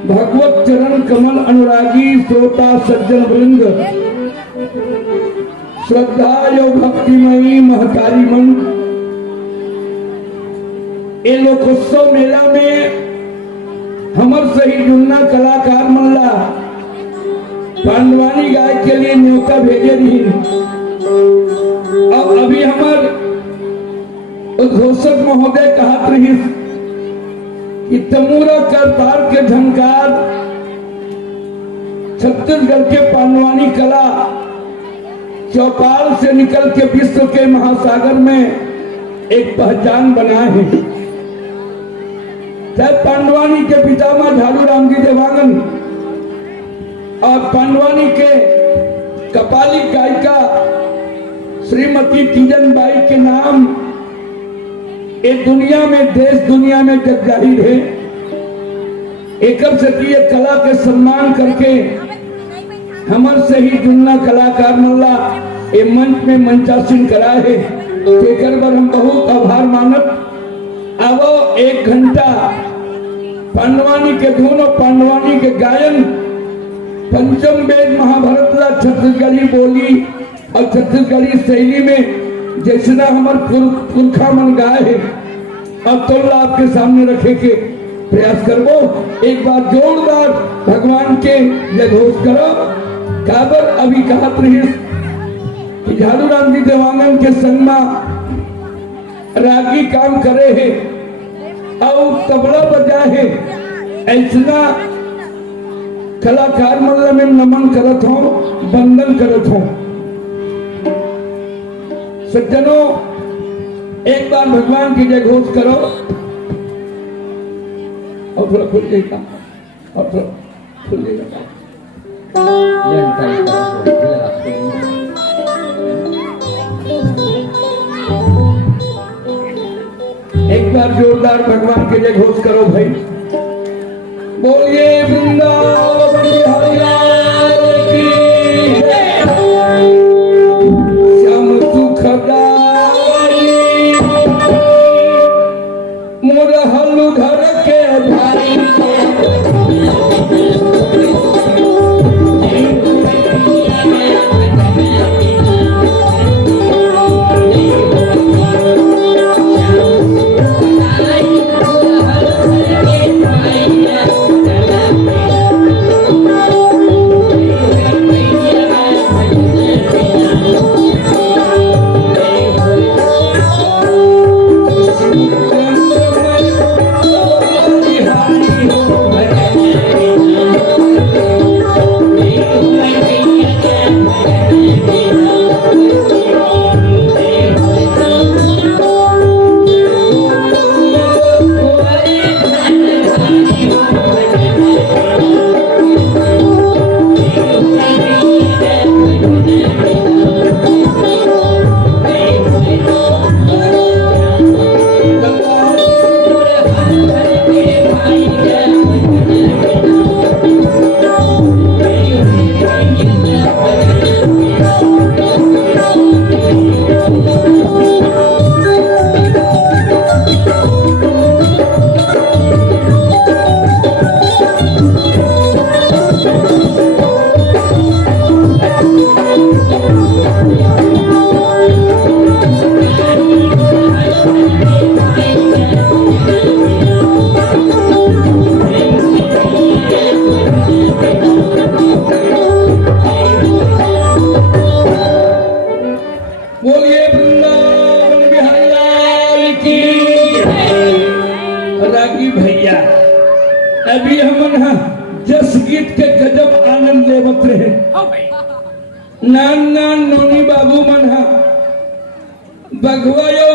भगवत चरण कमल अनुरागी श्रोता सज्जन वृंद, श्रद्धा यो भक्तिमयी महतारी मन, ये लोकोत्सव मेला में हमर सही जुन्ना कलाकार मनला पांडवानी गाय के लिए न्योता भेजे रही। अब अभी हमार उद्घोषक महोदय कहत रही कि तमूरा करतार के झंकार छत्तीसगढ़ के पांडवानी कला चौपाल से निकल के विश्व के महासागर में एक पहचान बना है। चाहे पांडवानी के पितामह झालू राम जी देवांगन और पांडवानी के कपाली गायिका श्रीमती तीजन बाई के नाम ये दुनिया में, देश दुनिया में जग जाहिर है। एक कला के सम्मान करके हमर से ही जुन्ना कलाकार मल्ला ये मंच में मंचासीन करा है। एक बार हम बहुत आभार मानत। अब 1 घंटा पांडवानी के धुन और पांडवानी के गायन, पंचम वेद महाभारत ला छत्तीसगढ़ी बोली और छत्तीसगढ़ी शैली में जैसा हमार पुरखा मन गाय है, अब तो आपके सामने रखे के प्रयास करबो। एक बार जोरदार भगवान के जय घोष करो। काबर अभी कहत रही कि झालू राम जी देवांगन के संग में रागी काम करे है और तबला बजा है। ऐसा कलाकार मल्ला में नमन करत हो, वंदन करत हो। सज्जनों, एक बार भगवान की जय घोष करो। और थोड़ा खुल जाएगा, और थोड़ा खुल जाएगा। एक बार जोरदार भगवान के जय घोष करो भाई। बोलिए वृंदावन बिहारी लाल की जय। श्याम सुखदाई मोर हल्लू घर के भाई, अभी हम जस गीत के गजब आनंद लेवत रहे। नान नान नोनी बाबू मन बगवायो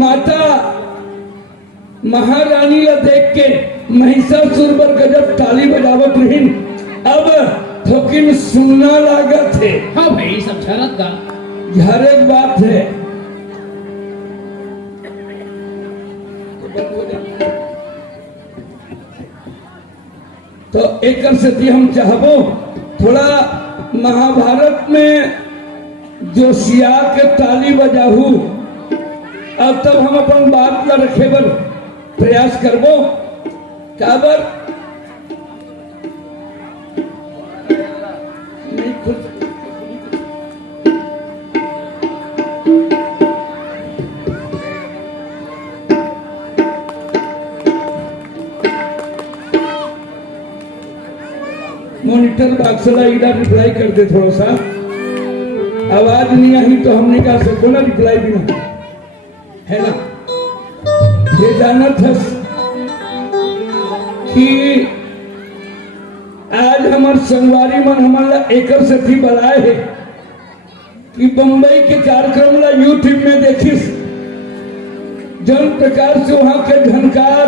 माता महारानी ला देख के महिषासुर पर गजब ताली बजावत रही। अब थोकिन सुनना लागत है। हाँ भाई, सब झरत का झरक बात है। तो एक से हम चाहबो थोड़ा महाभारत में जो सिया के ताली बजाहू, अब तब हम अपन बात ला रखे बर प्रयास करबो। काबर मॉनिटर बाक्सला इधर रिप्लाई कर दे थोड़ा सा, आवाज नहीं आई तो हम नहीं कर सको ना रिप्लाई भी ना, है ना। ये जाना था कि आज हमारे संगवारी मन हमारा एकर सखी बुलाए है कि बंबई के कार्यक्रम ला यूट्यूब में देखिस जन प्रकार से वहां के झनकार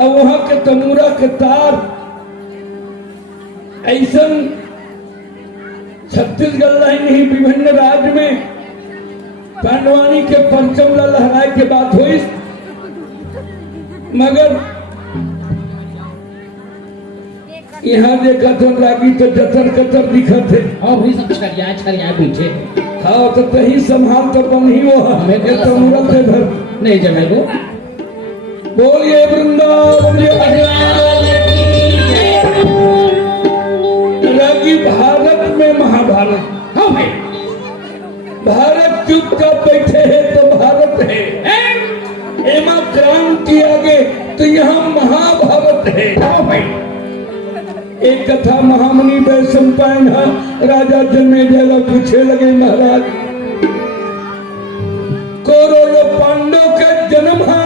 और वहां के तमूरा के तार ऐसा छत्तीसगढ़ ला ही नहीं विभिन्न राज्य में पांडवानी के परचम ला लहराए के बात हुई, मगर यहाँ देखा तो लागी तो जतर कतर दिखत है। हाँ भाई सब छरिया पीछे। हाँ तो तही संभाल तो बन ही वो हमें तो मूरत है धर नहीं जमे को बोलिए वृंदावन लगी भारत में महाभारत। हाँ भाई भारत चुपचाप बैठे है तो भारत है, एमा क्रांति आगे तो यहाँ महाभारत है। हाँ भाई एक कथा महामुनि वैशंपायन राजा जन्मेजय पूछे लगे महाराज कौरव पांडव के जन्म है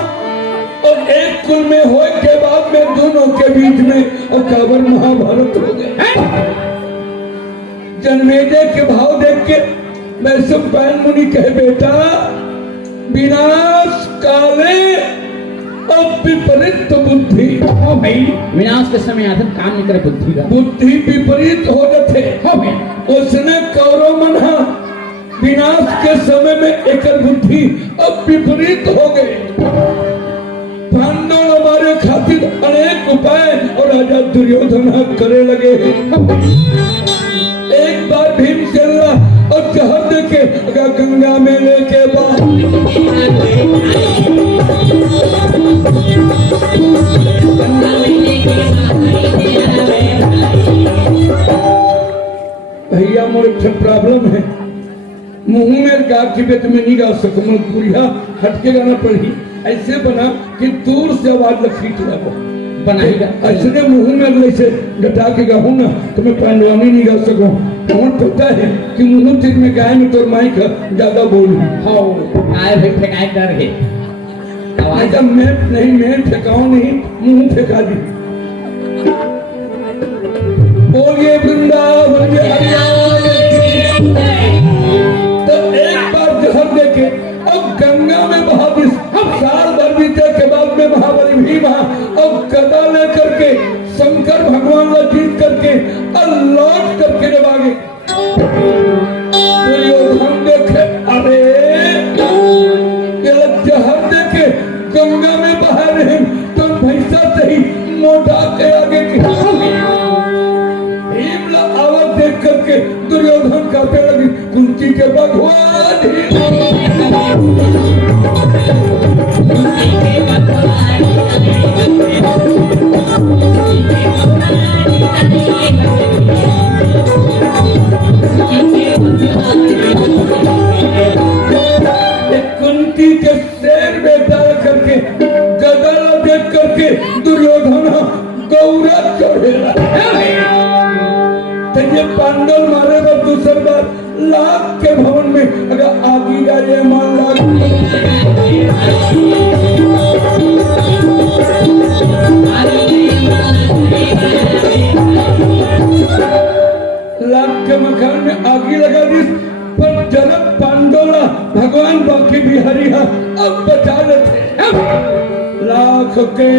और एक कुल में होए के बाद में दोनों के बीच में और काबर महाभारत हो गए। जन्मेजय के भाव देख के वैशंपायन मुनि कहे बेटा विनाश काले अब विपरीत बुद्धि। हाँ भाई विनाश के समय आदत काम नहीं करे बुद्धि का, बुद्धि विपरीत हो जाते। हाँ भाई उसने कौरव मना विनाश के समय में एक बुद्धि अब विपरीत हो गए। पांडव हमारे खातिर अनेक उपाय और राजा दुर्योधन करे लगे। एक बार भीमसेन और जहर देके अगर गंगा में लेके भैया मोरे प्रॉब्लम है, मुंह में गा की बेत में नहीं गा सकूं, मैं पूरिया हटके गाना पड़ी ऐसे बना कि दूर से आवाज लखी बनाएगा, ऐसे मुंह में ऐसे घटा के गाऊं ना तो मैं पांडवानी नहीं गा सकूं। कौन पता है कि मुंह चीज में गाय में तो माइक ज्यादा बोलूं। हाँ आए भाई फेंकाए डर है आवाज मैं नहीं, मैं फेंकाऊं नहीं, मुंह फेंका दी। बोलिए वृंदावन तो एक बार जहर देके अब गंगा में बहा दी। अब साल भर बीते के बाद में महाबली भीम अब गदा लेकर के शंकर भगवान का जीत करके और लौट करके जब आगे दुर्योधन देखे अरे जहर देके गंगा में बहा रहे तो भैंसा सही मोटा के आगे भीम आवाज देख करके दुर्योधन का पेड़ लगी कुंती के भगवान कुंती के शेर बेटा करके गदा देख करके दुर्योधन गौरा चढ़ेला तो ये पांडव मारेगा दूसरी बार लाख के भवन में अगर आगे जाए मान लाख के मकान में आगे लगा दी, पर जनक पांडोला भगवान बाकी बिहारी अब बचा लेते। लाख के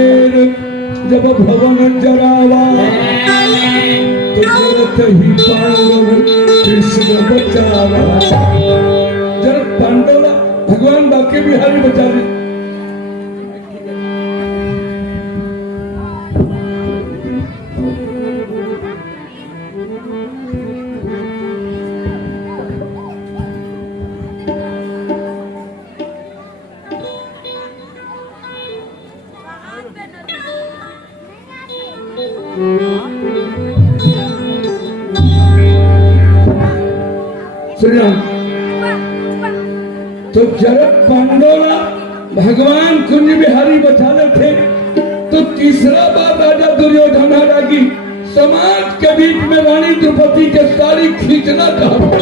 जब भवन जरावा तो जरत ही पांडव कृष्ण बचावा। जनक पांडोला भगवान बाकी बिहारी बचा ले। तो जरक पांडोला भगवान कुंज बिहारी बचाने थे तो तीसरा बार राजा दुर्योधन रागी समाज के बीच में रानी द्रौपदी के साड़ी खींचना चाहता।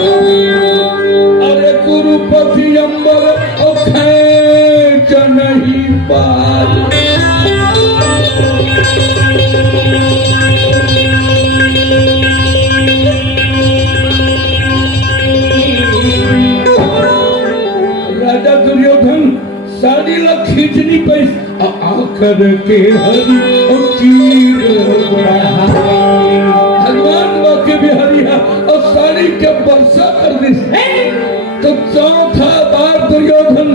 अरे गुरुपति अंबर और खींच नहीं पार। राजा दुर्योधन साड़ी ला खींचनी पैस आखर के हरि और चीर भगवान बाके बिहारी है और साड़ी के वर्षा कर दी। तो चौथा बार दुर्योधन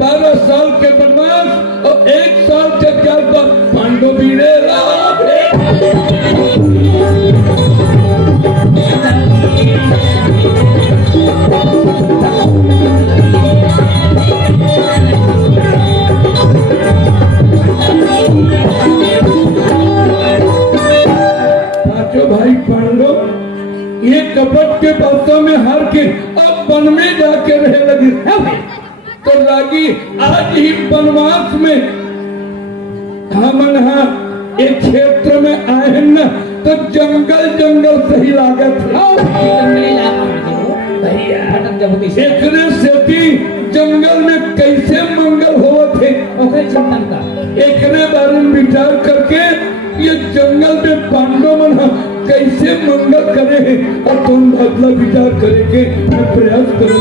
12 साल के वनवास और 1 साल के त्याग पर पांडव वीरे भाई पांडव ये कपट के बातों में हार के अब वन में जाके रहे लगे। तो लागी आज ही वनवास में हम एक क्षेत्र में आए हैं ना तो जंगल जंगल सही लागत एकरे सेती जंगल में कैसे मंगल हुआ थे चिंतन का एकरे बारे में विचार करके ये जंगल में पांडव मन कैसे मंगल करे हैं और तुम बदला विचार करेंगे मैं प्रयास करूँ।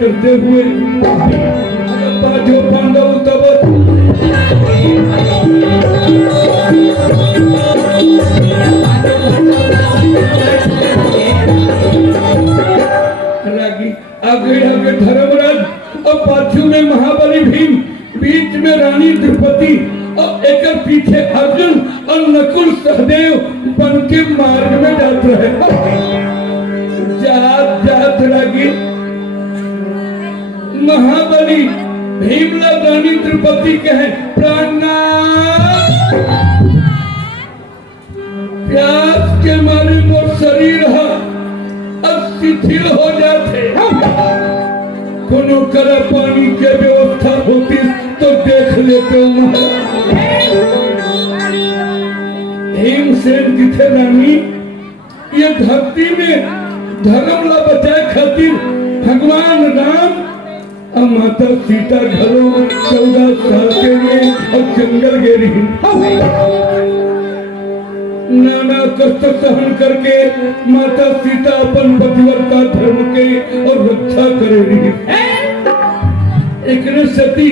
करते हुए जो पांडव तब आगे आगे धर्मराज और पाछू में महाबली भीम, बीच में रानी द्रौपदी और एक पीछे अर्जुन और नकुल सहदेव बन के मार्ग में जाते हैं। जात जात लगी महाबली भीमला रानी द्रौपदी कहे प्राणनाथ, प्यास के मारे मोर शरीर शिथिल हो जाते, कोनो कर पानी के व्यवस्था होती तो देख लेते। भीमसेन किथे रानी ये धरती में धर्म ला बचाए खातिर भगवान राम और माता सीता घरों 14 साल के लिए और जंगल गे रही। नाना कष्ट सहन करके माता सीता अपन पतिव्रता धर्म के और रक्षा करे रही। एक सती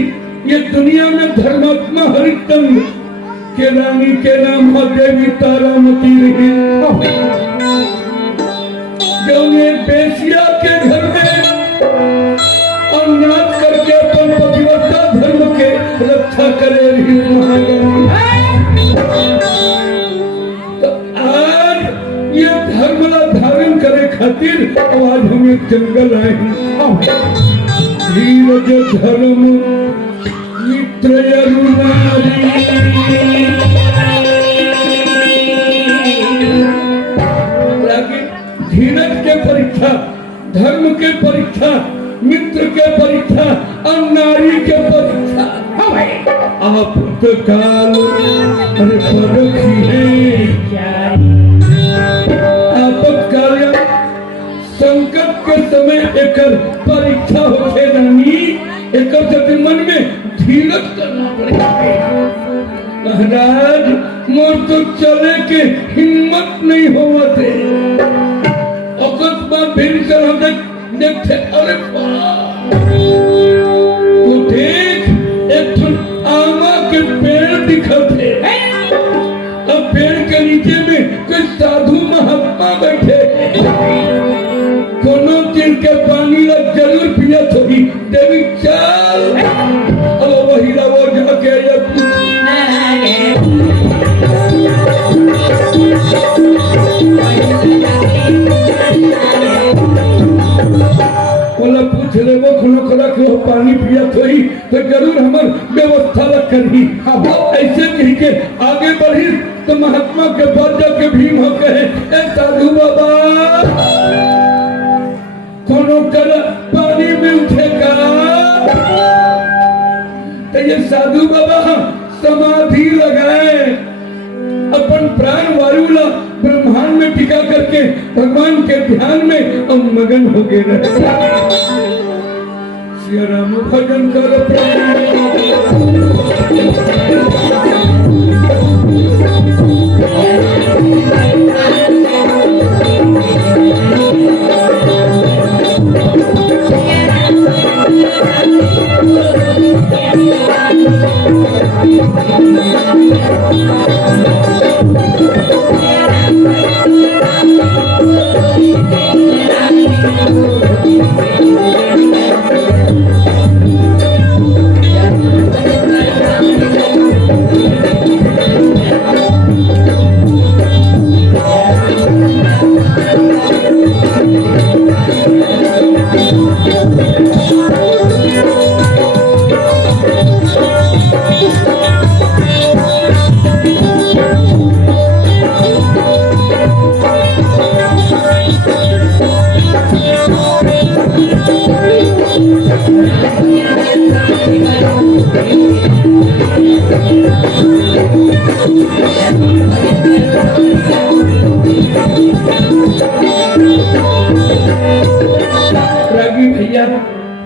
ये दुनिया में धर्मात्मा हरिश्चंद्र के रानी के नाम देवी तारामती रही, जो बेसिया के घर में और नाच करके अपन पतिव्रता धर्म के रक्षा करे रही। जंगल आए धीरज धर्म मित्र अरुणारी धीरज के परीक्षा, धर्म के परीक्षा, मित्र के परीक्षा और नारी के परीक्षा। आपातकाल अरे परखी है आपातकाल संकट के समय एकर परीक्षा होते रानी एकर जब मन में धीरज करना पड़ेगा। महाराज मोर तो चले के हिम्मत नहीं होते अकस्मात भीड़ हम देखते अरे तो देख एक आमा के पेड़ दिखते अब पेड़ के नीचे में कोई साधु महात्मा बैठे कोनो तीर के पानी ला जरूर पिया थोड़ी देवी चल अब वही वो जाके पूछ ले वो खुला खुला कि वो पानी पिया थोड़ी तो जरूर हमार व्यवस्था करी। ऐसे कही के आगे बढ़ी तो महात्मा के पास जाके भीम हो कहे ए साधु बाबा कोनो कर पानी में उठेगा तो ये साधु बाबा समाधि लगाए अपन प्राण वायु ला ब्रह्मांड में टिका करके भगवान के ध्यान में और मगन हो गए रहे। श्री राम भजन कर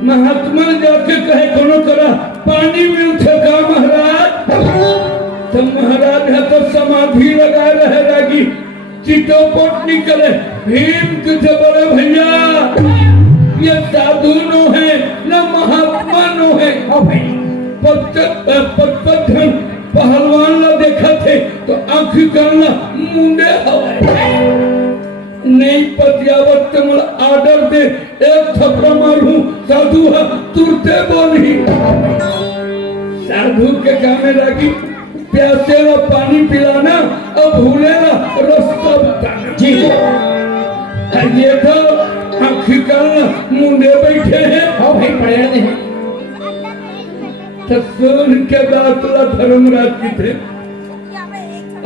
महात्मा जाके कहे कोनो करा पानी में उठेगा महाराज तो महाराज है तो समाधि लगा रहे रागी चितोपट निकले भीम तुझे बोले भैया ये साधु नो है न महात्मा नो है पत्थर पहलवान ला देखा थे तो आँख करना मुंडे हवाए नहीं पतियावत मुझे आर्डर दे एक थप्पड़ मारूं साधु तुरते बोली साधु के गाने लगी प्यासे ला पानी पिलाना और भूले ला रास्ता बताना जी ये तो आँखी करना मुंडे बैठे हैं और भाई पड़े हैं तो सुन के बात ला धर्मराज की थे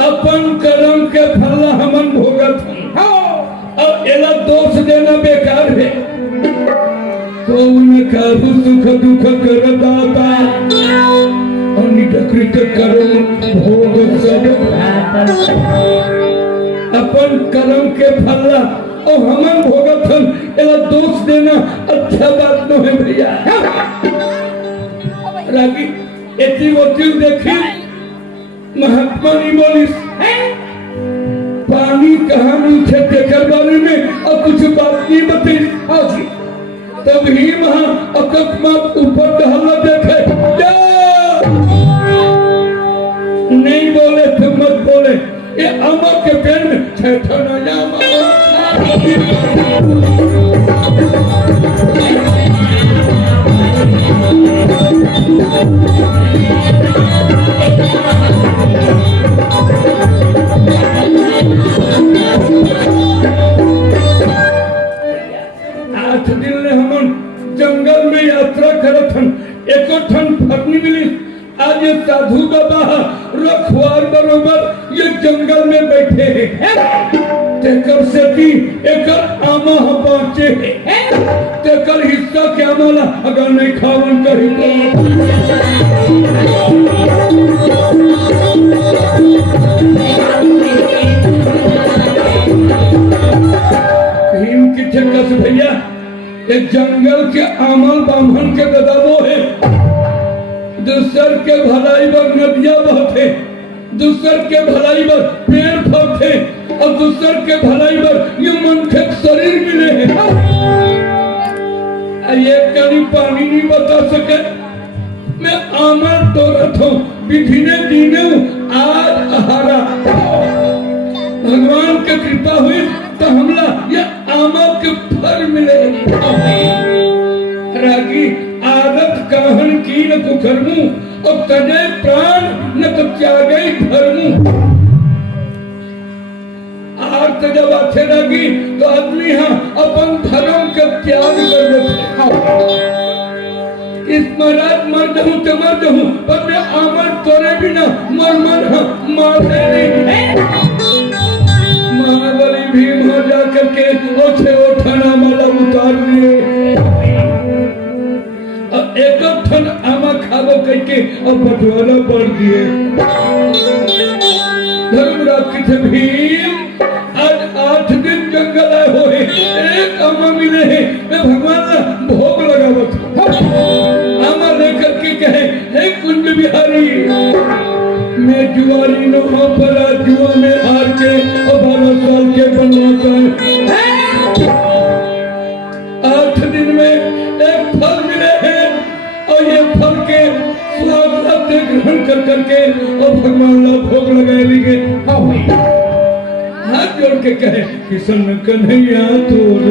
अपन कर्म के फल हमन भोगत और एला दोष देना बेकार है कौन काबू सुख दुख कर दाता और निकृत कर्म भोग सब अपन कर्म के फल और हमन भोगत एला दोष देना अच्छा बात न है भैया रागी एती वोती देखी महात्मा नहीं बोली पानी कहाँ नीचे देखकर बारे में और कुछ बात नहीं बताई जी तब ही वहां अकस्मात ऊपर टहला देखे नहीं बोले तो मत बोले ये अम्मा के पेड़ में ठहरा ना जा हाथ रखवार बरोबर ये जंगल में बैठे हैं तेकर से भी एकर आमा बाँचे तेकर हिस्सा क्या माला अगर नहीं खावन करी भीम की ठेकस भैया एक जंगल के आमल बामन के गदाबो है दूसर के भलाई पर नदियां बहते दूसर के भलाई पर पेड़ फलते और दूसर के भलाई पर ये मनखे शरीर मिले हैं ये कभी पानी नहीं बता सके मैं आमल तो रखो विधि ने दीने आज हारा भगवान की कृपा हुई तो हमला ये आमल के फल मिले रागी आदत कहन की न कुकर्मू और तजे प्राण न तो त्यागे धर्मू आज जब अच्छे लगी तो आदमी अपन धर्म का त्याग कर देते इस महाराज मर जाऊं तो मर जाऊं पर मैं आमल तोरे बिना मर मारते नहीं महाबली भीम हो जा करके ओछे उठाना माला उतार लिए एक ठन आमा खाबो करके अब बटवारा बढ़ दिए धर्मराज की भीम आज 8 दिन जंगल आए हुए एक आमा मिले हैं मैं भगवान भोग लगावत आमा लेकर के कहे हे कुंज बिहारी मैं जुआरी न हो पर जुआ में हार के 12 साल के बनवाता है 8 दिन में एक फल मिले हैं और ये फल के स्वाद से ग्रहण कर करके और भगवान ला भोग लगाए लीगे हाथ जोड़ के कहे किशन कन्हैया तोर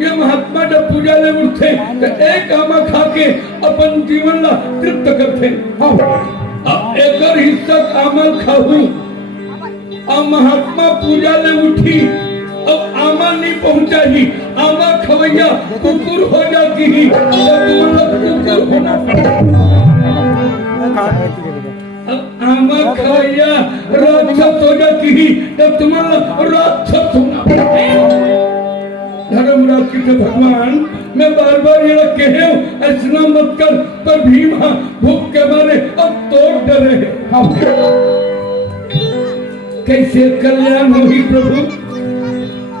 ये महात्मा जब पूजा ले उठते तो एक आमा खा के अपन जीवन ला तृप्त करते एक हिस्सा आमा खाऊ और महात्मा पूजा ले उठी अब आमा नहीं पहुंचा ही आमा खवैया कुकुर हो जाती ही कुकुर होना अब आमा खवैया राक्षस हो जाती ही तब तुम्हारा राक्षस होना धर्मराज की भगवान मैं बार बार ये कहे ऐसा मत कर पर भीम भूख के मारे अब तोड़ डरे कैसे कल्याण होगी प्रभु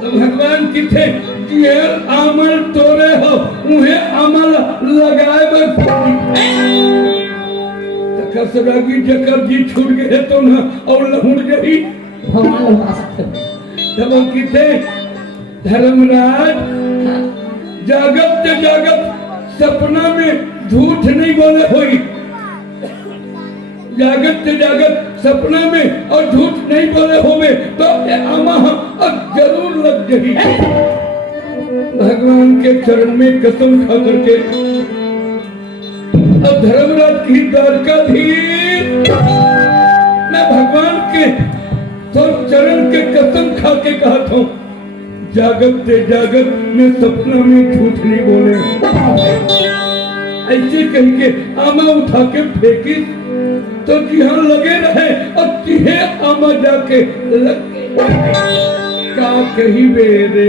तो भगवान की थे आमल तोड़े हो उन्हें अमल लगाए कसरागी जकर जी छूट गए तो ना और लहुड़ गई भगवान लगा सकते तब की थे धर्मराज जागत ते जागत सपना में झूठ नहीं बोले हुई जागत ते जागत सपना में और झूठ नहीं बोले हो कही। भगवान के चरण में कसम खा करके अब धर्मराज की द्वारकाधीश मैं भगवान के तो चरण के कसम खा के कहा था, जागत ते जागत में सपना में झूठ नहीं बोले। ऐसे कह के आमा उठा के फेंकी तो जिहां लगे रहे और तिहे आमा जाके लग का कही बेरे।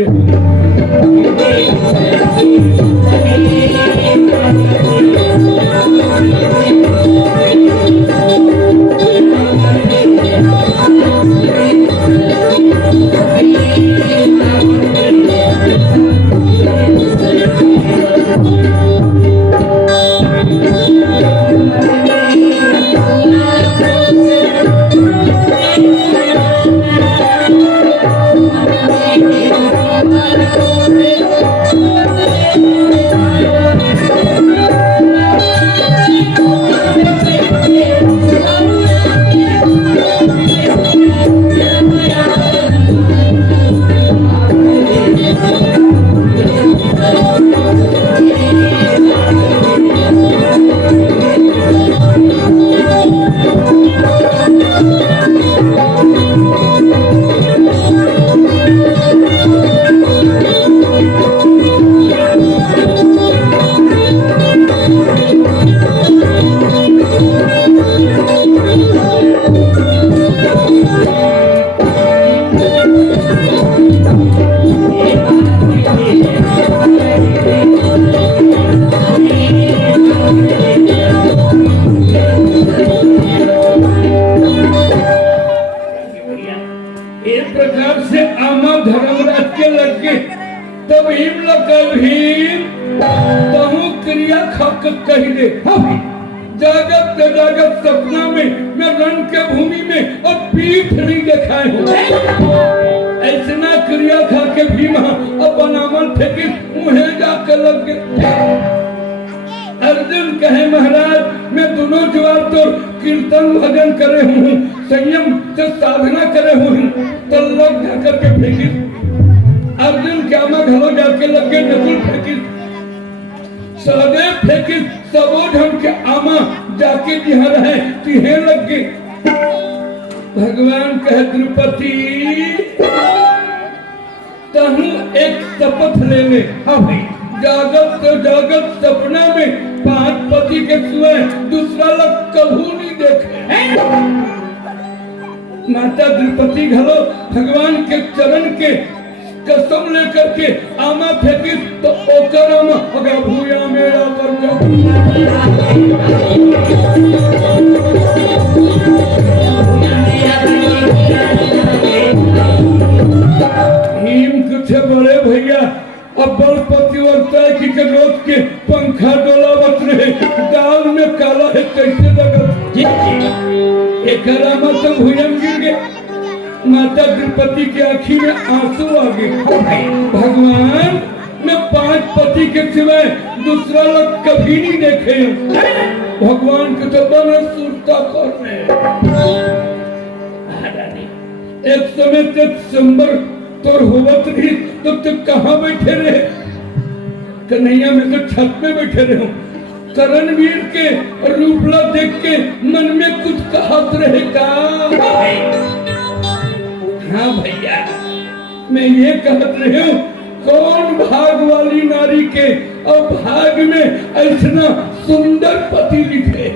जागत जागत सपना में मैं रण के भूमि में और पीठ नहीं दिखाए हूँ। ऐसा क्रिया खा के भीमा अब बनामन फेंकी मुहे जाके लग गए। अर्जुन कहे महाराज मैं दोनों ज्वार तो कीर्तन भजन करे हूँ, संयम से साधना करे हूँ, तो लग जाकर के फेंकी। अर्जुन क्या मैं घरों जाके लग गए, नकुल फेंकी, सहदेव फेंकी, सबोध हम के आमा जाके जहाँ रहे तिहे लग गए। भगवान कहे द्रौपदी तहु एक शपथ ले ले। हाँ भाई, जागत तो जागत सपना में 5 पति के सिवाय दूसरा लोग कभी नहीं देखे। माता द्रौपदी घलो भगवान के चरण के कसम लेकर के आमा फेंकी तो ओकर आमा अगर भूया मेरा कर हिम कुछ बड़े भैया अब बल पतिवर्ता की रोक के पंखा डोला बच रहे, दाल में काला है कैसे लगा एक आमा तो भूयन गिर गए। माता द्रौपदी की आंखी में आंसू आ गए। भगवान मैं 5 पति के सिवाय दूसरा लोग कभी नहीं देखे। भगवान के तो बने सुरता कर रहे। एक समय तक संबर तोर होवत रही तो तू कहाँ बैठे रहे? कन्हैया में तो छत पे बैठे रहे हो। करणवीर के रूपला देख के मन में कुछ कहत रहेगा। हाँ भैया मैं ये कहत रहे हूँ, कौन भाग वाली नारी के और भाग में ऐसा सुंदर पति लिखे।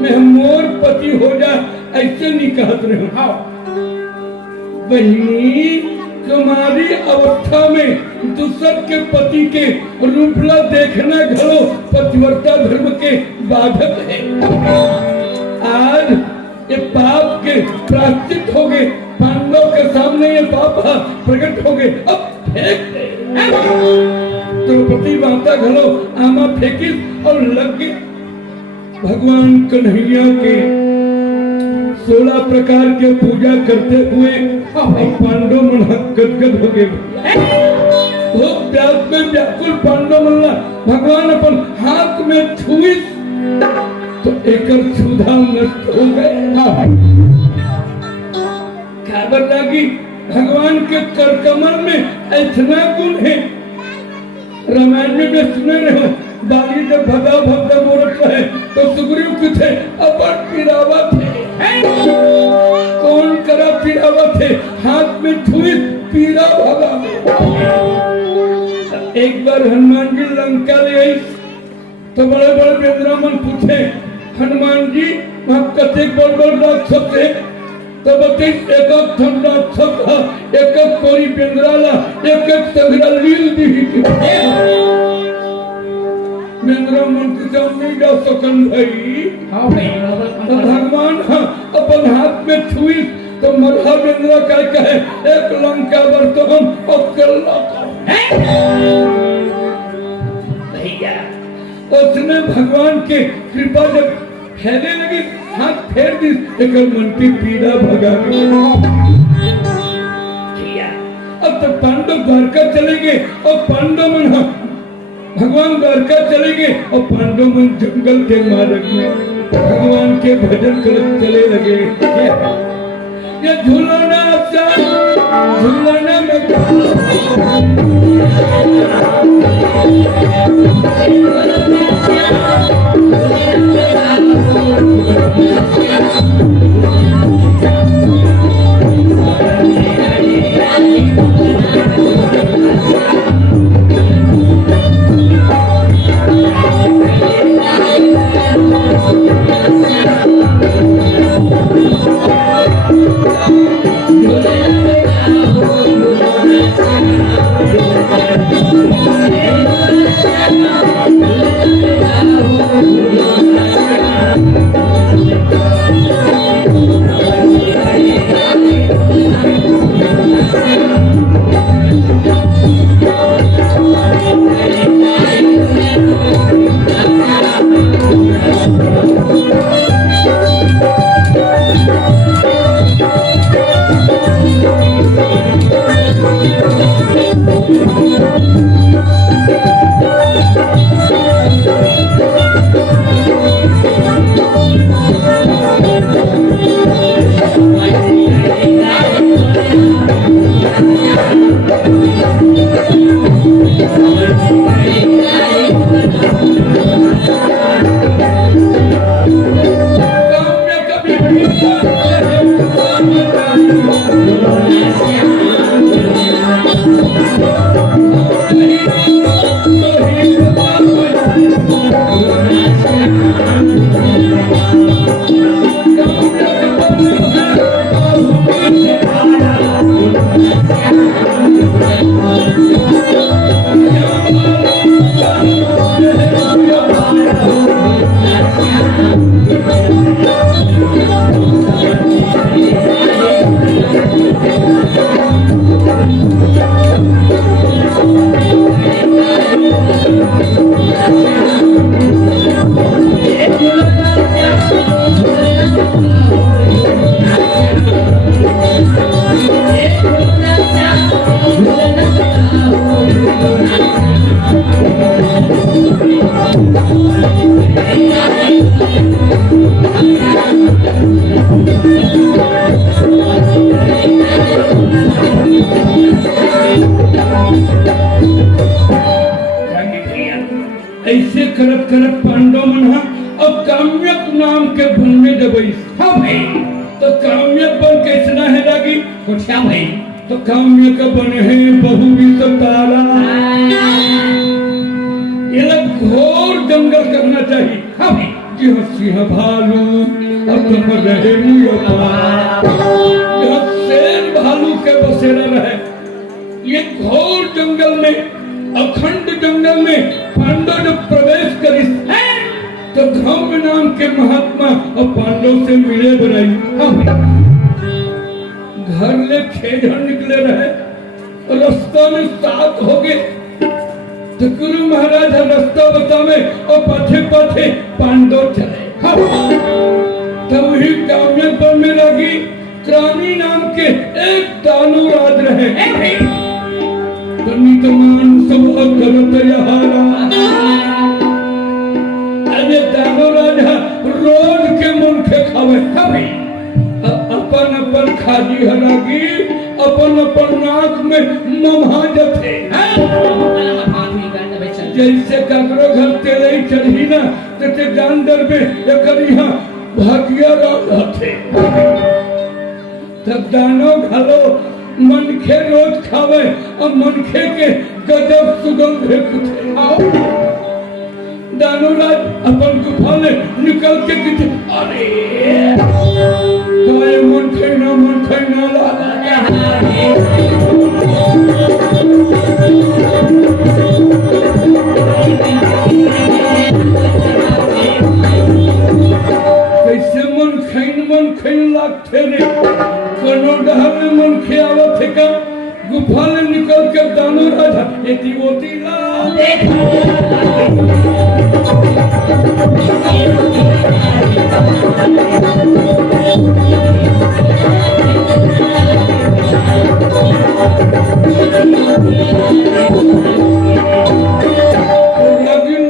मैं मोर पति हो जा ऐसे नहीं कहत रहे हूँ। हाँ बहनी तुम्हारी अवस्था में दूसर के पति के रूपला देखना घरो पतिव्रता धर्म के बाधक है। आज ये पाप के प्रायश्चित हो गए, पांडव के सामने ये पाप प्रकट हो गए। अब फेंक दे। द्रौपदी माता घलो आमा फेंकी और लग गई। भगवान कन्हैया के 16 प्रकार के पूजा करते हुए पांडव मन गदगद हो गए। वो प्यास में व्याकुल पांडव मन भगवान अपन हाथ में छुई तो एकर क्षुधा नष्ट हो गए। खबर लगी भगवान के कर कमर में इतना गुण है। रामायण में भी सुने रहे, बाली जब भगा भगा मोरत रहे तो सुग्रीव किथे अपन पीरावा थे। कौन करा पीरावा थे? हाथ में छुई पीरा भगा। एक बार हनुमान जी लंका ले आई तो बड़े बड़े बेंद्रामन पूछे, हनुमान जी वहाँ कते बड़ बड़ राक्षस थे? तब एक ठंड राक्षस एक कोरी बेंद्राला एक सगरा लील दी। बेंद्रामन की जम नहीं जा सकन भाई। हाँ भाई तो भगवान अपन हाथ में छुई तो मरहा बेंद्रा क्या कहे, एक लंका बर तो हम उसने भगवान के कृपा जब फैलने लगी, हाथ फेर दी, एक मन की पीड़ा भगा। अब तो पांडव द्वारका चले गए और पांडव मन भगवान द्वारका चले गए और पांडव मन जंगल के मार्ग में भगवान के भजन कर चले लगे। ये झूलना झूलना में ऐसे करत करत पांडव मन अब काम्यक नाम के वन में जबई। हाँ भाई, तो काम्यक बन कैसना है लगी कुछ क्या भाई? तो काम्यक बन है बहुविध तारा। ये लोग घोर जंगल करना चाहिए। हाँ भाई, जी सिंह भालू अब तो रहे शेर भालू के बसेरा रहे। ये घोर जंगल में अखंड जंगल में पांडव जब प्रवेश करी तो धम्म नाम के महात्मा और पांडव से मिले बनाई। घर ले खेजड़ निकले रहे, रास्ता में साथ हो गए तो गुरु महाराज रास्ता बतावे और पाछे पाछे पांडव चले। तब ही काम्य पर में लगी क्रामी नाम के एक दानव राज रहे। मान सब करत यहारा। अरे दानव राजा रोज के मन के खावे अपन अपन खादी हरागी अपन अपन नाक में ममा जथे जैसे ककरो घर तेरे चढ़ी ना ते गांदर में एकर यहाँ भागिया रहते तब दानो घालो मनखे रोज खावे और मनखे के गजब सुगंध थे दानो राज अपन गुफा में निकल के किथे अरे तो मनखे ना लगा कैसे मन खैन लागते रे कोनो डहर में मन खे आवत है का गुफा में निकल के दानो राजा एती ओती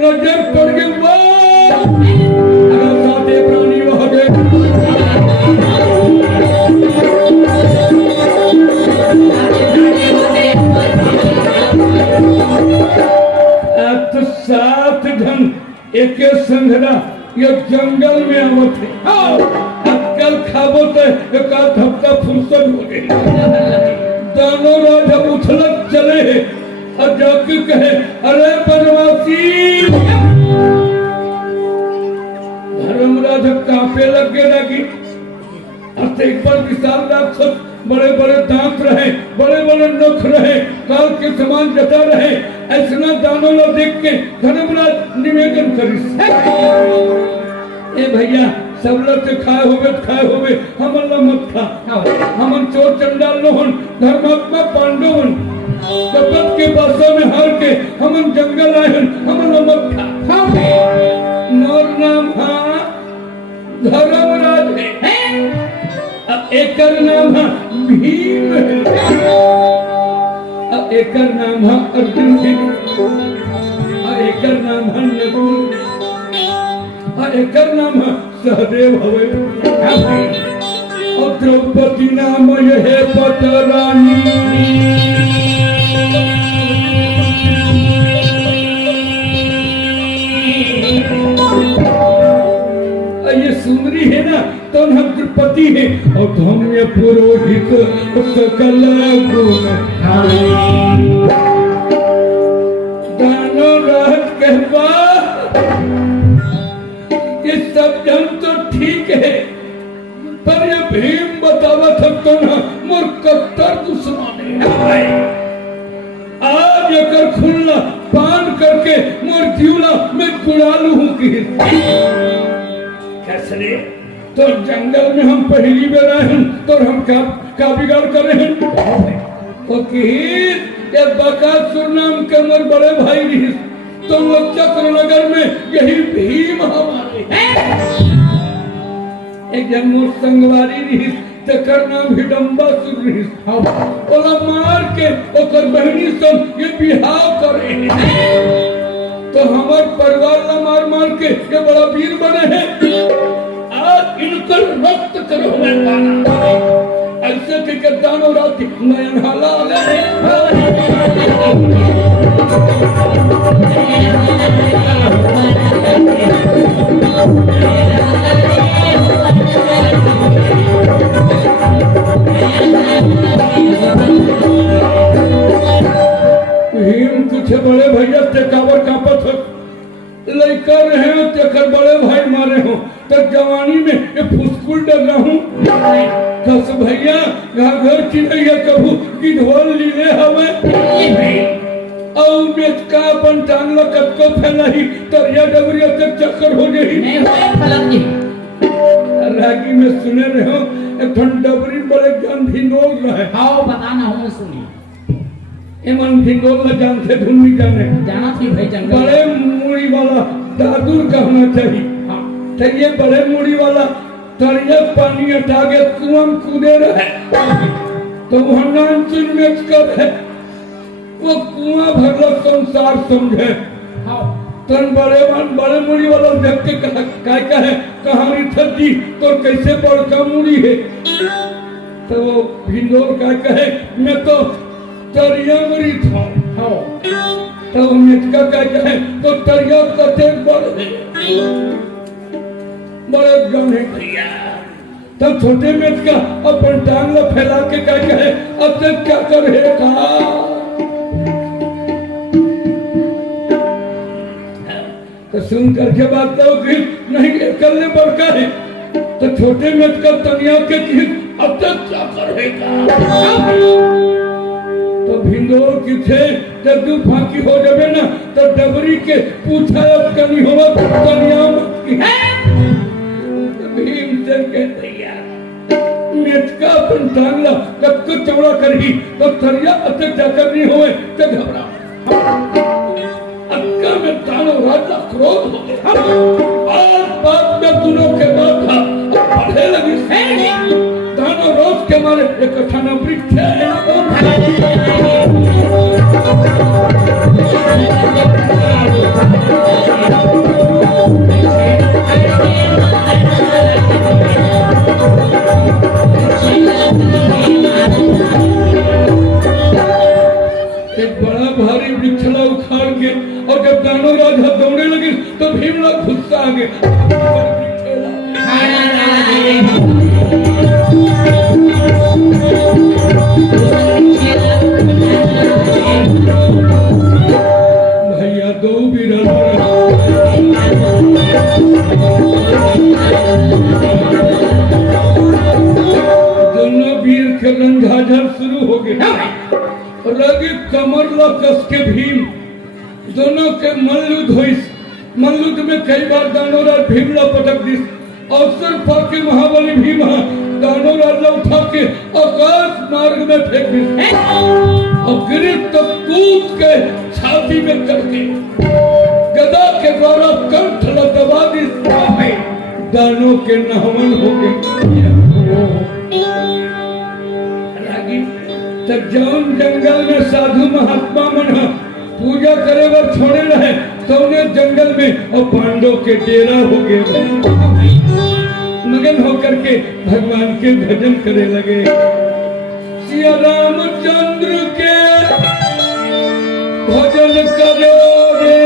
नजर पड़ गए प्राणी रह गए तो 7 जन एक संघरा ये जंगल में आवत है आजकल खाबो तो एक हफ्ता फुर्सत हो गई दोनों राजा उछलत चले और जाके कहे अरे बनवासी धर्मराज कांपे लगी एक पर विशाल राक्षस बड़े बड़े दांत रहे बड़े बड़े नख रहे काल के समान जता रहे ऐसा दानों लो देख के धर्मराज निवेदन करी ए भैया सब लोग खाए होवे हम अल्लाह मत खा हम चोर चंडाल लोहन धर्मात्मा पांडवन कपट के बासों में हार के हम जंगल आए हम अल्लाह मत खा मोर नाम धर्मराज है एकर नाम है भीम एकर नाम है अर्जुन एकर नाम है नकुल एकर नाम है सहदेव हवे और द्रौपदी नाम यह पटरानी ये सुंदरी है ना तो हम द्रौपदी है और धौम्य पुरोहित सकल गुण दानो राज कहवा ये सब जन तो ठीक है पर ये भीम बतावा था तो ना मोर कट्टर दुश्मन है आज अगर खुलना पान करके मोर जीवला में गुड़ा लूं की कैसे तो जंगल में हम पहली बार आए हैं तो हम का बिगाड़ कर रहे हैं तो ये बकासुर नाम के मोर बड़े भाई रही तो वो चक्रनगर में यही भीम हमारे एक जन मोर संगवारी रही तकर नाम हिडम्बासुर रही ओला मार के ओकर बहनी सब ये बिहाव करे तो हमार परिवार ला मार मार के ये बड़ा वीर बने हैं आज इनकर रक्त करो मैं पाना ऐसे के दानो रात नयन हाला भीम कुछ बड़े भैया ते काबर कापत लड़का रहे तेकर बड़े भाई मारे हो तो जवानी में ये फुसकुल डर रहा हूँ कस भैया घर चिड़ैया कभू की ढोल लीले हवे और बेच का अपन टांगला कतको फैलाई तरिया डबरिया तक चक्कर हो गई रागी में सुने रहे हो एक ठंड डबरी बड़े जन भिंगोल रहे आओ बताना हूँ सुनी एमन भिंगोल न जानते धुनी जाने जाना थी भाई जंगल बड़े मुड़ी वाला दादुर का होना चाहिए तो ये बड़े मुड़ी वाला तरिया पानी हटा के कुआं कूदे रहे तो वहां नाम चुन में कर है वो कुआं भरला संसार समझे तन बड़े मुड़ी वाला देख के क्या है कहानी थी तो कैसे बड़का मुड़ी है तो वो भिंडोर का कहे मैं तो तरिया मरी था हो तो मिटका का कहे तो तरिया कते बड़े गने भैया तब छोटे मेट का अपन टांग ला फैला के क्या कहे अब तक क्या करेगा तो सुन करके बात तो कि नहीं कल ने बढ़का है तो छोटे मेट का तनिया के कि अब तक क्या करेगा तो भिंडोर की थे जब तू फांकी हो जावे ना तो डबरी के पूछा अब कनी हो तनिया मत की भीम से के भैया मेटका अपन टांगला जब को चौड़ा करही तो तरिया अतक जाकर नहीं होवे तो घबरा अक्का में तानो राजा क्रोध हो गया बात में दोनों के बात था पढ़े लगी तानो रोज के मारे एक अठाना वृक्ष एक बड़ा भारी वृक्षला उखाड़ के और जब दानो राजा दौड़ने लगे तो भीमला गुस्सा आ गया भैया दो दोनों वीर के रंझाझर शुरू हो गए लगे कमर ला कस के भीम दोनों के मल्लुद्ध में कई बार दानोरा भीमला पटक दी अवसर पाके महाबली भीम दानोरा उठा के आकाश मार्ग में फेंक दी और गिरे तो कूद के छाती में करके गदा के द्वारा कंठ दबा दी दानों के नहवन हो गए तब जौन जंगल में साधु महात्मा मन पूजा करे वर छोड़े रहे तो उन्हें जंगल में और पांडव के डेरा हो गए मगन होकर के भगवान के भजन करे लगे सिया रामचंद्र के भजन करो रे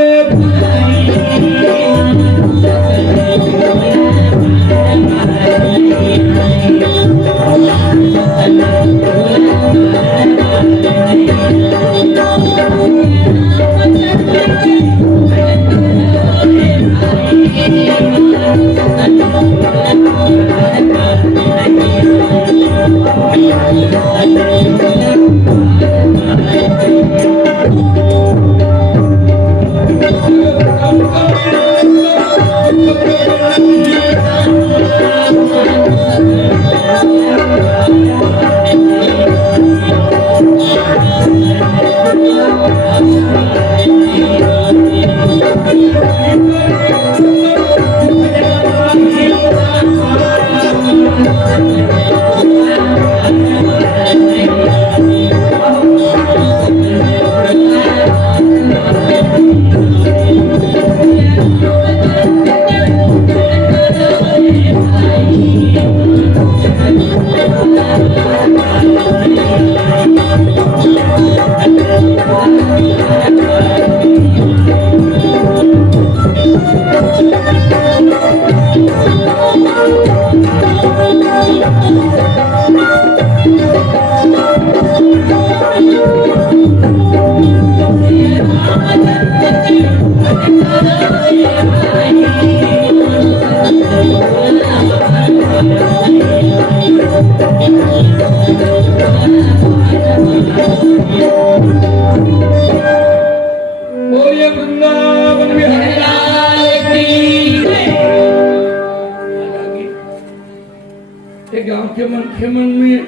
गांव के मन में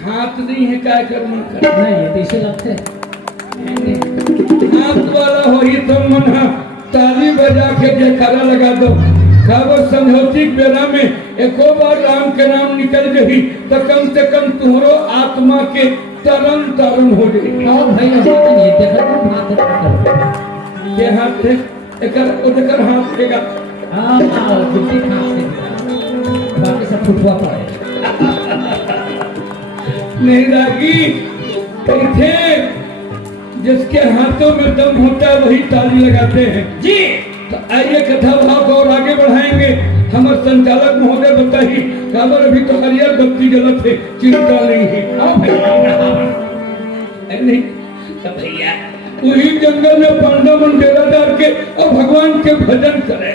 हाथ नहीं है क्या कर मन कर नहीं ये कैसे लगते हाथ वाला हो ही तो मन ताली बजा के जयकारा लगा दो खाबर समझौती बेरा में एको बार राम के नाम निकल गई तो कम से कम तुम्हारो आत्मा के तरन तरन हो जाए और भाई ये देखा हाथ के हाथ एकर हाथ देगा हां बिल्कुल हाथ से बाकी सब फुटवा पड़े नहीं रागी, कैसे जिसके हाथों में दम होता है वही ताली लगाते हैं जी। तो आइए कथा भाव को और आगे बढ़ाएंगे। हमारे संचालक महोदय बताइए, काबर अभी तो हरियर बत्ती जलत है, चिंता नहीं है। आओ भैया नहीं तो भैया वही जंगल में पांडव मन डेरा डाल के और भगवान के भजन करे।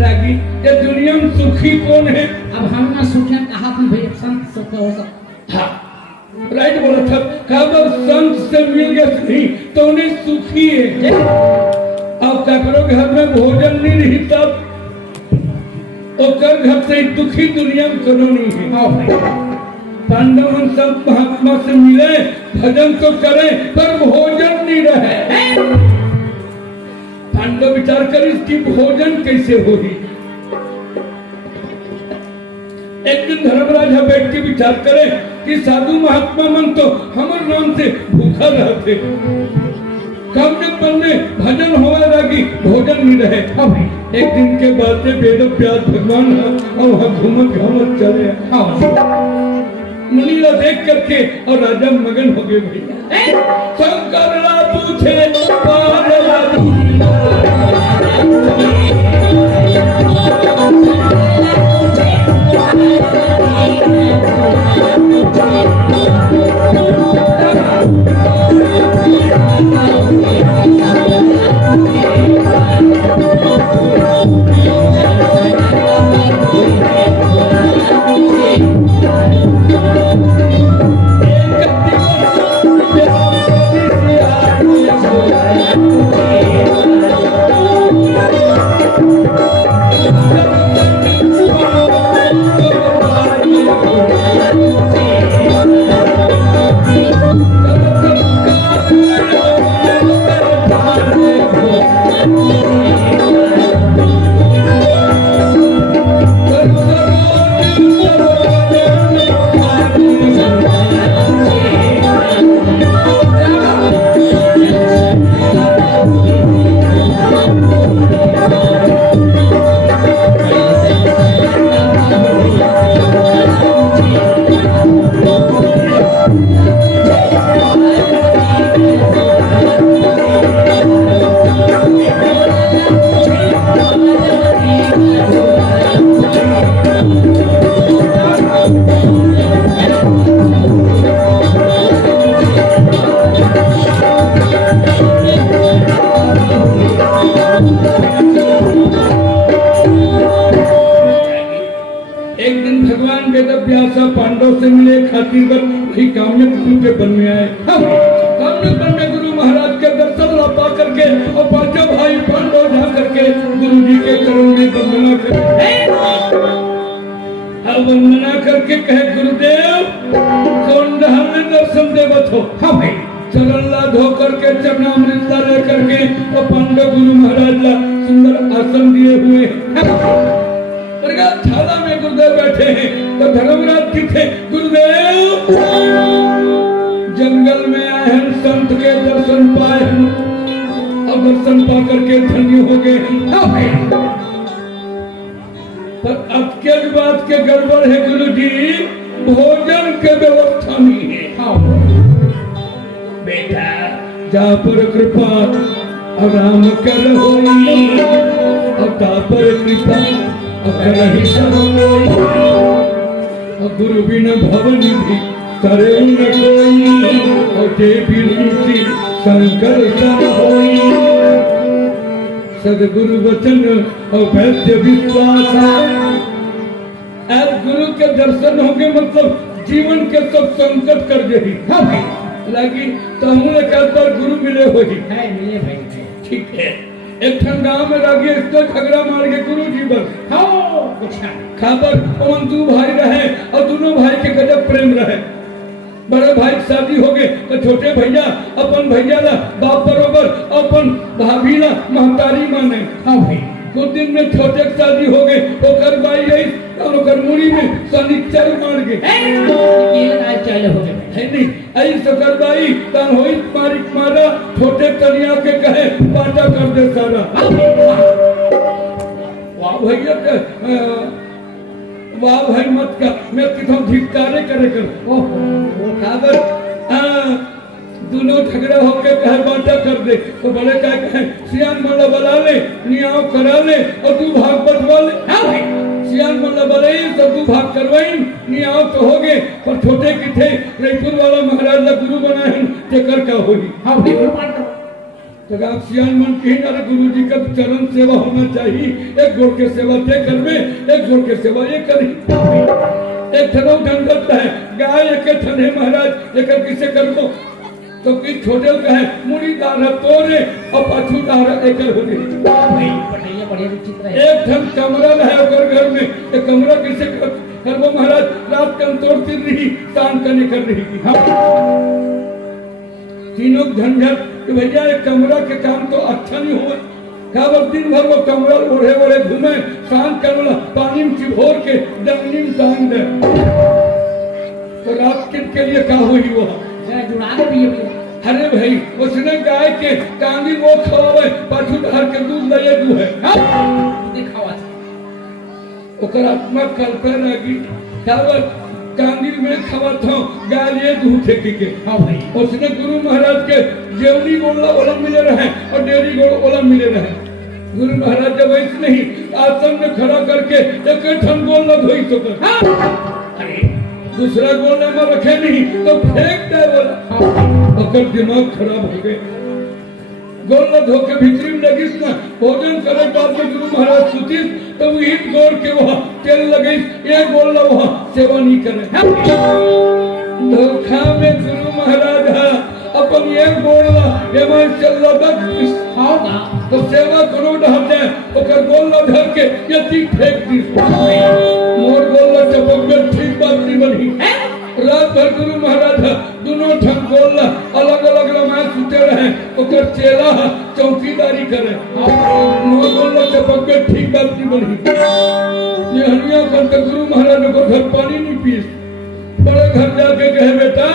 रागी, ये दुनिया में सुखी कौन है? अब हम ना सुखे कहा अपन भैया संत सुख हो सब। हाँ राइट बोला था, काबर संत से मिल गया नहीं तो उन्हें सुखी है। अब क्या करोगे, घर में भोजन नहीं रही तब कर घर से दुखी दुनिया में करो नहीं है। आओ भैया पांडव संत महात्मा से मिले, भजन तो करे पर भोजन नहीं रहे। पांडव विचार कर इसकी भोजन कैसे होगी। एक दिन धर्मराज बैठ के विचार करे कि साधु महात्मा मन तो हमारे नाम से भूखा रहते, कम न कम में भजन होवे लागी, भोजन नहीं रहे। अब एक दिन के बाद वेद व्यास भगवान और वहाँ घूमत घामत चले। मुनीला देख करके और राजा मगन हो गए। भैया शंकर पूछे पांडव से मिले खातिर वही काम्यक गुरु के बन में आए। काम्यक बन में गुरु महाराज के दर्शन पा करके और पांचों भाई पांडव जा करके गुरु जी के चरण में वंदना कर वंदना करके कहे, गुरुदेव कौन में दर्शन देवत हो। हाँ भाई चरण ला धो करके चरणामृत ले करके और पांडव गुरु महाराज ला सुंदर आसन दिए हुए थाला में गुरुदेव बैठे हैं। तो धर्मराज की थे, गुरुदेव जंगल में आए हैं, संत के दर्शन पाए हैं और दर्शन पा करके धन्य हो गए हैं। पर अब क्या बात के गड़बड़ है गुरु जी, भोजन के व्यवस्था नहीं है। बेटा जा पर कृपा आराम कर होई और ता पर कृपा गुरु बिन भवन भी करे न कोई और देवी नीति शंकर सन होई। सदगुरु वचन और वैद्य विश्वास, अब गुरु के दर्शन होंगे मतलब जीवन के सब संकट कर देगी। हाँ भाई लगी तो हमने कहता गुरु मिले हो ही मिले भाई। ठीक है, एक गांव में लगी इसको झगड़ा मार के गुरु जी बस खाबर पवन दो भाई रहे और दोनों भाई के गजब प्रेम रहे। बड़े भाई की शादी हो गए तो छोटे भैया अपन भैया ला बाप बरोबर अपन भाभी ला महतारी माने। हाँ भाई कुछ दिन में छोटे की शादी हो गई तो कर बाई यही मुड़ी में शनिचर मार गए है नहीं आई सकर बाई तन होई मारिक मारा छोटे कन्या के कहे पाटा कर दे सारा। वाह भैया वाह भाई मत का मैं किथों धिक्कारे करे कर ओहो काबर दोनों झगड़ा होके कहे बांटा कर दे तो बड़े क्या कहे सियान मोला बला ले नियाव करा ले और तू भाग बटवा ले हाँ भाई सियान मोला बलाई तो तू भाग करवाई नियाव तो हो गए पर छोटे की थे रायपुर वाला महाराज ला गुरु बनाए हैं तेकर का होगी हाँ भाई प्रमाण करो तो आप सियान मन कहीं ना गुरु जी का चरण सेवा होना चाहिए एक गोड़ के सेवा ते करवे एक गोड़ के सेवा ये करी एक ठनो ढंगत है गाय एक ठने महाराज एक किसे करबो तो कि छोटे का है मुड़ी दार तोरे और पाछू दार एकर हो गई भाई पटैया बढ़िया विचित्र है एक ठन कमरा है ओकर घर में एक कमरा किसे करबो महाराज रात के तोड़ तीन रही तान कने कर रही की हाँ तीनों झंझट कि भैया एक कमरा के काम तो अच्छा नहीं हुआ काबर दिन भर वो कमरा ओढ़े ओढ़े घूमे शांत करवला पानी में चिभोर के डंगनी में टांग दे तो रात के लिए क्या हुई वो जरा जुड़ा दे भैया अरे भाई उसने गाय के टांगी वो खवावे पाछू धार के दूध लये दू है दिखावा ओकर आत्मा कल्पना लगी काबर टांगी में खवात हो गाय ये दूध थे के हाँ भाई उसने गुरु महाराज के जेवनी गोला ओला मिले रहे और डेरी गोला ओला मिले रहे गुरु महाराज जब ऐसे नहीं आसन में खड़ा करके एक ठन गोल न धोई तो कर अरे दूसरा गोल में रखे नहीं तो फेंक दे बोला ओकर दिमाग खराब हो गए गोल न धो के भीतरी में लगिस ना भोजन करे बाद में गुरु महाराज सुतिस तो वही गोल के वहाँ तेल लगे ये गोल न वहाँ सेवा नहीं करे धोखा में गुरु महाराज है अपन ये गोला एवं चल तो सेवा करो ढाते ओकर गोला धर के ये ठीक फेंक दी मोर गोला चपक में ठीक बात नहीं बनी रात भर गुरु महाराज दोनों ठन गोला अलग अलग रमाय सुते रहे ओकर चेला चौकीदारी करे मोर गोला चपक में ठीक बात नहीं बनी ये हनिया कर गुरु महाराज को घर पानी नहीं पीस बड़े घर जाके कहे बेटा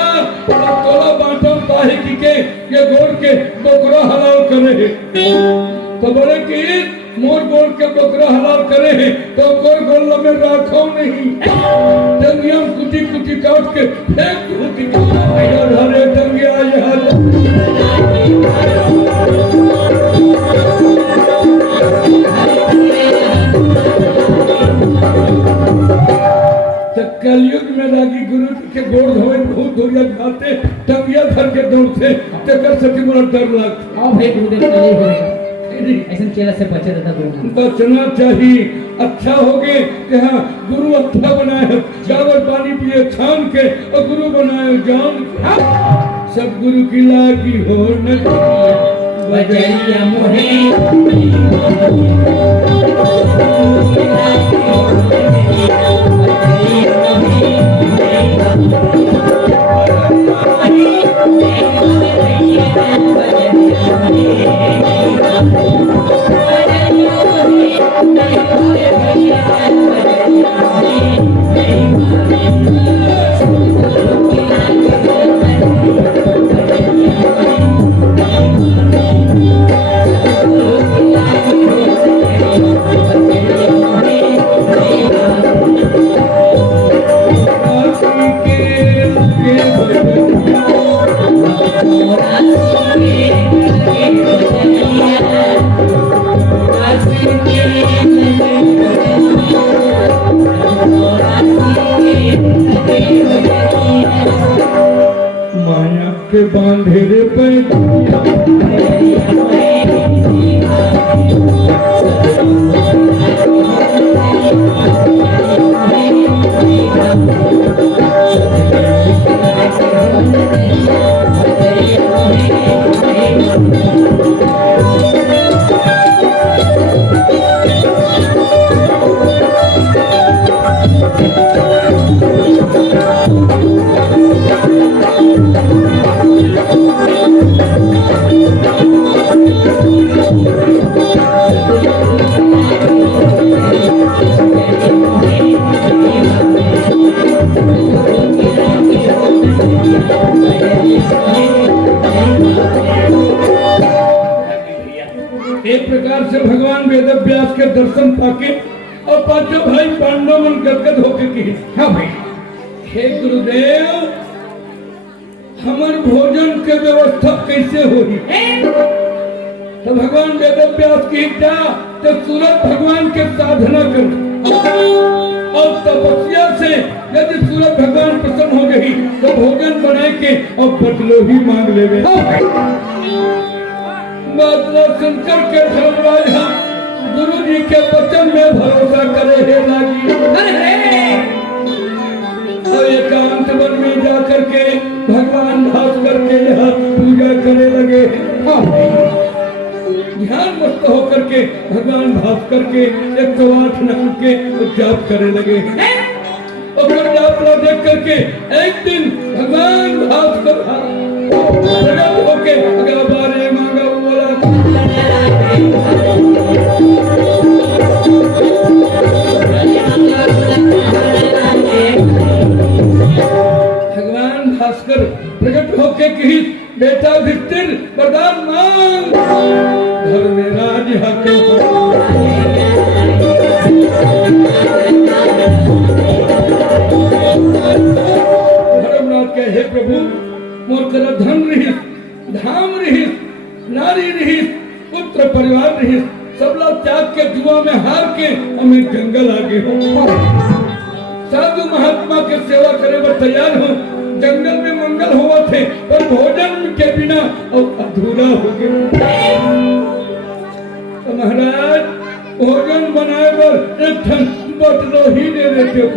अब तोला बांटम ताही की के ये गोड़ के बकरा हलाल करे तो बोले कि मोर गोड़ के बकरा हलाल करे है तो गोर गोल में राखो नहीं टंगिया कुटी कुटी काट के फेंक होती हरे टंगिया कलयुग में लागी गुरु के गोड़ धोए बहुत धोरिया खाते टंगिया धर के दौड़ते तेकर सती बड़ा डर लगता हाँ भाई गुरुदेव चले हुए ऐसा चेला से बचे रहता गुरु बचना चाहिए अच्छा हो गए कि हाँ गुरु अच्छा बनाए चावल पानी पिए छान के और गुरु बनाए जान सब गुरु की लागी हो न बजरिया मोहे माया के बांधे रे एक प्रकार से भगवान वेद व्यास के दर्शन पाके और पांचों भाई पांडव मन गदगद होके की हाँ भाई हे गुरुदेव हमार भोजन के व्यवस्था कैसे होगी? तो भगवान वेद व्यास की इच्छा तो सूरज भगवान के साधना कर और तपस्या से यदि सूरज भगवान प्रसन्न हो गई तो भोजन बनाए के और बदलो ही मांग ले शंकर के धर्मराज गुरु जी के वचन में भरोसा करे हे लागी और एकांत वन में जा करके भगवान भास्कर के यहाँ पूजा करे लगे। ध्यान मस्त होकर के भगवान भास्कर के 108 नाम के जाप करे लगे और जाप देख करके एक दिन भगवान भास्कर प्रकट होके अगला बारे मांगा बोला भगवान भास्कर प्रकट होके कही बेटा युधिष्ठिर वरदान मांग घर में राज धर्मराज के हे प्रभु मोर कर धन रहित धाम रहित नारी रहित पुत्र परिवार रहित सबला त्याग के जुआ में हार के हमें जंगल आगे हो साधु महात्मा के सेवा करे पर तैयार हो जंगल में मंगल हुआ थे पर भोजन के बिना और अधूरा हो गया। तो महाराज भोजन बनाए पर एक ठन बटलो ही दे देते हो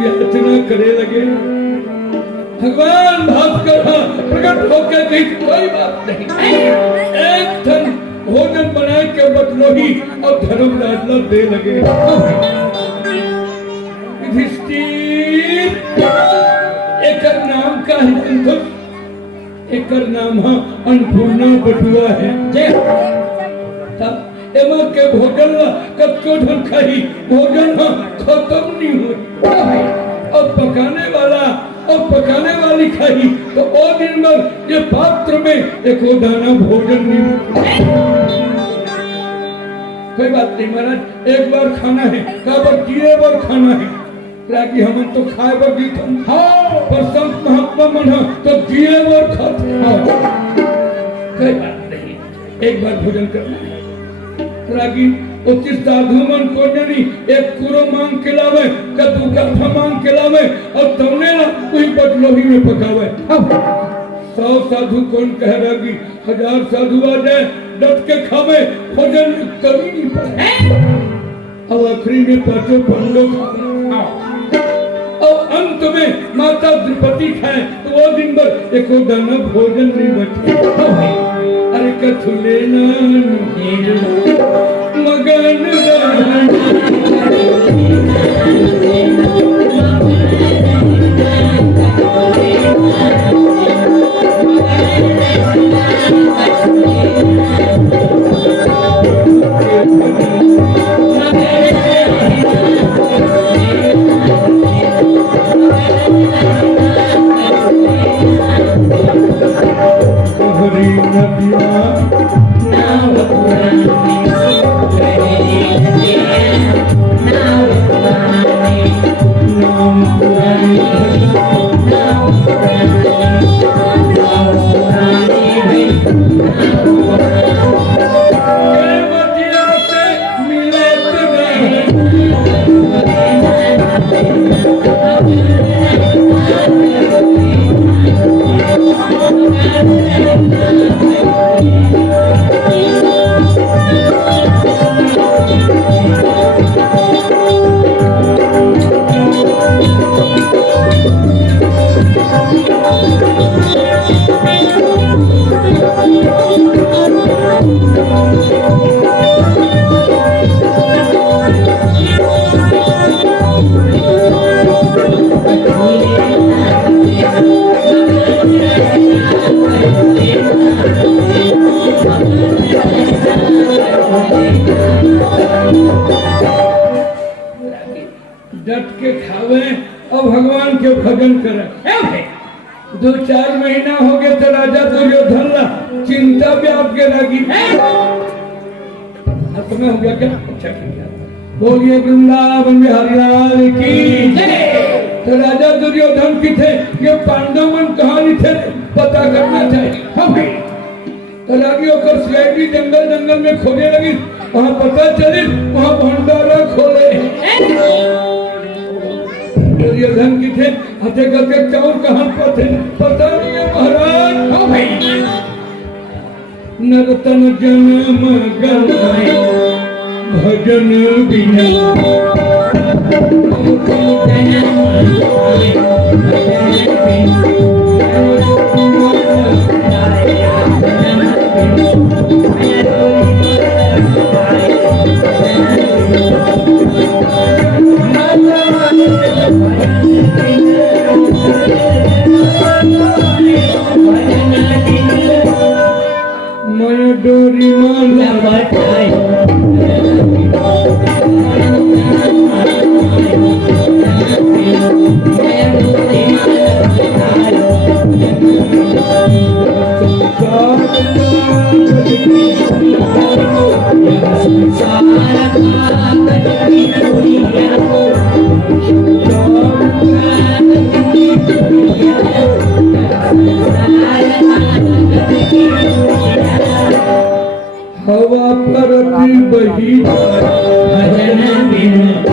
याचना करे लगे। भगवान भास्कर प्रकट होकर कही कोई बात नहीं एक ठन भोजन बनाए के बटलो ही और धर्मराज दे लगे। एक नाम का है एक नाम अन्नपूर्णा बटुआ है एमा के भोजन कच्चो ढंग खाई भोजन खत्म नहीं हो और पकाने वाली खाई तो ओ दिन भर ये पात्र में एक दाना भोजन नहीं। कोई बात नहीं महाराज एक बार खाना है काबर तीन बार खाना है ताकि हम तो खाए बगी पर संत महात्मा मन तो दिए बार खाते कोई बात नहीं एक बार भोजन करना है ताकि उचित साधु मन को नहीं एक कुरो मांग के लावे कद्दू कट्ठा मांग के लावे और तमने ना कोई बटलोही में पकावे। 100 साधु कौन कह रहा कि 1000 साधु आ जाए डट के खावे भोजन कभी नहीं पड़े अब आखिरी में पांचों पांडव और अंत में माता द्रौपदी खाए तो वो दिन भर एक दाना भोजन नहीं बचे। अरे कथुले मगन डट के खावे और भगवान के भजन करे। 2-4 महीना हो गए तो राजा दुर्योधन चिंता व्याप के लगी तुम्हें हो गया क्या? अच्छा बोलिए वृंदावन बिहारी लाल की तो राजा दुर्योधन की थे ये पांडव मन कहानी थे पता करना चाहिए हाँ भाई तो लगी होकर सीआईडी जंगल जंगल में खोजने लगी वहां पता चली वहां भंडारा खोले दुर्योधन की थे हथे करके चौर कहां पर थे पता नहीं है महाराज हाँ भाई नरतन जन्म गंगाए भजन बिना मैं डोरी माला हवा परती बही भजन बिना